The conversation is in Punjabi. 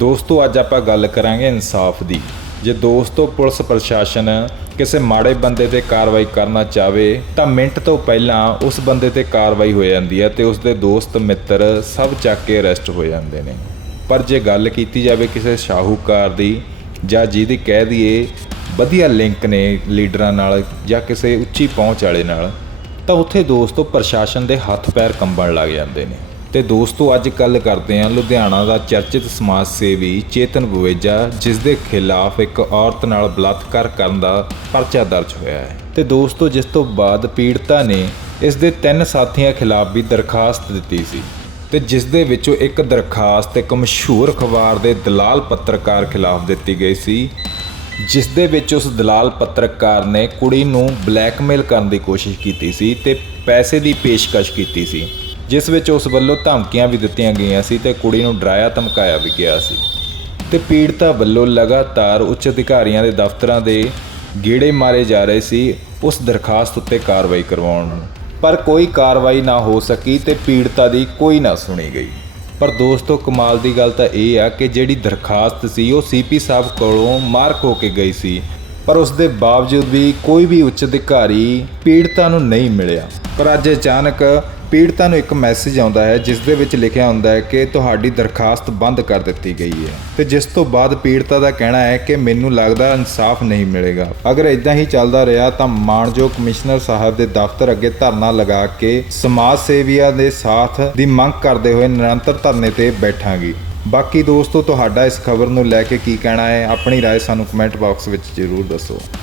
ਦੋਸਤੋ, ਅੱਜ ਆਪਾਂ ਗੱਲ ਕਰਾਂਗੇ ਇਨਸਾਫ ਦੀ। ਜੇ ਦੋਸਤੋ, ਪੁਲਿਸ ਪ੍ਰਸ਼ਾਸਨ ਕਿਸੇ ਮਾੜੇ ਬੰਦੇ ਤੇ ਕਾਰਵਾਈ ਕਰਨਾ ਚਾਵੇ, ਤਾਂ ਮਿੰਟ ਤੋਂ ਪਹਿਲਾਂ ਉਸ ਬੰਦੇ ਤੇ ਕਾਰਵਾਈ ਹੋ ਜਾਂਦੀ ਹੈ ਤੇ ਉਸ ਦੇ ਦੋਸਤ, ਮਿੱਤਰ ਸਭ ਚੱਕ ਕੇ ਅਰੈਸਟ ਹੋ ਜਾਂਦੇ ਨੇ। ਪਰ ਜੇ ਗੱਲ ਕੀਤੀ ਜਾਵੇ ਕਿਸੇ ਸ਼ਾਹੂਕਾਰ ਦੀ ਜਾਂ ਜਿਹਦੀ ਕਹਿ ਦਈਏ ਵਧੀਆ ਲਿੰਕ ਨੇ ਲੀਡਰਾਂ ਨਾਲ ਜਾਂ ਕਿਸੇ ਉੱਚੀ ਪਹੁੰਚ ਵਾਲੇ ਨਾਲ, ਤਾਂ ਉੱਥੇ ਦੋਸਤੋ, ਪ੍ਰਸ਼ਾਸਨ ਦੇ ਹੱਥ ਪੈਰ ਕੰਬਣ ਲੱਗ ਜਾਂਦੇ ਨੇ। ਤੇ ਦੋਸਤੋ, ਅੱਜ ਗੱਲ ਕਰਦੇ ਹਾਂ ਲੁਧਿਆਣਾ ਦਾ ਚਰਚਿਤ ਸਮਾਜ ਸੇਵੀ ਚੇਤਨ ਬੁਵੇਜਾ, ਜਿਸ ਦੇ ਖਿਲਾਫ ਇੱਕ ਔਰਤ ਨਾਲ ਬਲਾਤਕਾਰ ਕਰਨ ਦਾ ਪਰਚਾ ਦਰਜ ਹੋਇਆ ਹੈ। ਤੇ ਦੋਸਤੋ, ਜਿਸ ਤੋਂ ਬਾਅਦ ਪੀੜਤਾ ਨੇ ਇਸ ਦੇ ਤਿੰਨ ਸਾਥੀਆਂ ਖਿਲਾਫ ਵੀ ਦਰਖਾਸਤ ਦਿੱਤੀ ਸੀ। ਤੇ ਜਿਸ ਦੇ ਵਿੱਚੋਂ ਇੱਕ ਦਰਖਾਸਤ ਇੱਕ ਮਸ਼ਹੂਰ ਅਖਬਾਰ ਦੇ ਦਲਾਲ ਪੱਤਰਕਾਰ ਖਿਲਾਫ ਦਿੱਤੀ ਗਈ ਸੀ, ਜਿਸ ਦੇ ਵਿੱਚ ਉਸ ਦਲਾਲ ਪੱਤਰਕਾਰ ਨੇ ਕੁੜੀ ਨੂੰ ਬਲੈਕਮੇਲ ਕਰਨ ਦੀ ਕੋਸ਼ਿਸ਼ ਕੀਤੀ ਸੀ ਤੇ ਪੈਸੇ ਦੀ ਪੇਸ਼ਕਸ਼ ਕੀਤੀ ਸੀ। ਜਿਸ ਵਿੱਚ ਉਸ ਵੱਲੋਂ ਧਮਕੀਆਂ ਵੀ ਦਿੱਤੀਆਂ ਗਈਆਂ ਸੀ ਤੇ ਕੁੜੀ ਨੂੰ ਡਰਾਇਆ, ਧਮਕਾਇਆ ਵੀ ਗਿਆ ਸੀ। ਤੇ ਪੀੜਤਾ ਵੱਲੋਂ ਲਗਾਤਾਰ ਉੱਚ ਅਧਿਕਾਰੀਆਂ ਦੇ ਦਫ਼ਤਰਾਂ ਦੇ ਗੇੜੇ ਮਾਰੇ ਜਾ ਰਹੇ ਸੀ ਉਸ ਦਰਖਾਸਤ ਉੱਤੇ ਕਾਰਵਾਈ ਕਰਵਾਉਣ ਨੂੰ। ਪਰ ਕੋਈ ਕਾਰਵਾਈ ਨਾ ਹੋ ਸਕੀ ਤੇ ਪੀੜਤਾ ਦੀ ਕੋਈ ਨਾ ਸੁਣੀ ਗਈ। ਪਰ ਦੋਸਤੋ, ਕਮਾਲ ਦੀ ਗੱਲ ਤਾਂ ਇਹ ਆ ਕਿ ਜਿਹੜੀ ਦਰਖਾਸਤ ਸੀ, ਉਹ ਸੀਪੀ ਸਾਹਿਬ ਕੋਲੋਂ ਮਾਰਕ ਹੋ ਕੇ ਗਈ ਸੀ। ਪਰ ਉਸ ਦੇ ਬਾਵਜੂਦ ਵੀ ਕੋਈ ਵੀ ਉੱਚ ਅਧਿਕਾਰੀ ਪੀੜਤਾ ਨੂੰ ਨਹੀਂ ਮਿਲਿਆ। ਪਰ ਅੱਜ ਅਚਾਨਕ ਪੀੜਤਾ ਨੂੰ ਇੱਕ ਮੈਸੇਜ ਆਉਂਦਾ ਹੈ ਜਿਸ ਦੇ ਵਿੱਚ ਲਿਖਿਆ ਹੁੰਦਾ ਹੈ ਕਿ ਤੁਹਾਡੀ ਦਰਖਾਸਤ ਬੰਦ ਕਰ ਦਿੱਤੀ ਗਈ ਹੈ ਤੇ ਜਿਸ ਤੋਂ ਬਾਅਦ ਪੀੜਤਾ ਦਾ ਕਹਿਣਾ ਹੈ ਕਿ ਮੈਨੂੰ ਲੱਗਦਾ ਇਨਸਾਫ ਨਹੀਂ ਮਿਲੇਗਾ ਅਗਰ ਇਦਾਂ ਹੀ ਚੱਲਦਾ ਰਿਹਾ ਤਾਂ ਮਾਨਯੋਗ ਕਮਿਸ਼ਨਰ ਸਾਹਿਬ ਦੇ ਦਫ਼ਤਰ ਅੱਗੇ ਧਰਨਾ ਲਗਾ ਕੇ ਸਮਾਜ ਸੇਵੀਆਂ ਦੇ ਸਾਥ ਦੀ ਮੰਗ ਕਰਦੇ ਹੋਏ ਨਿਰੰਤਰ ਧਰਨੇ ਤੇ ਬੈਠਾਂਗੀ ਬਾਕੀ ਦੋਸਤੋ ਤੁਹਾਡਾ ਇਸ ਖਬਰ ਨੂੰ ਲੈ ਕੇ ਕੀ ਕਹਿਣਾ ਹੈ ਆਪਣੀ رائے ਸਾਨੂੰ ਕਮੈਂਟ ਬਾਕਸ ਵਿੱਚ ਜ਼ਰੂਰ ਦੱਸੋ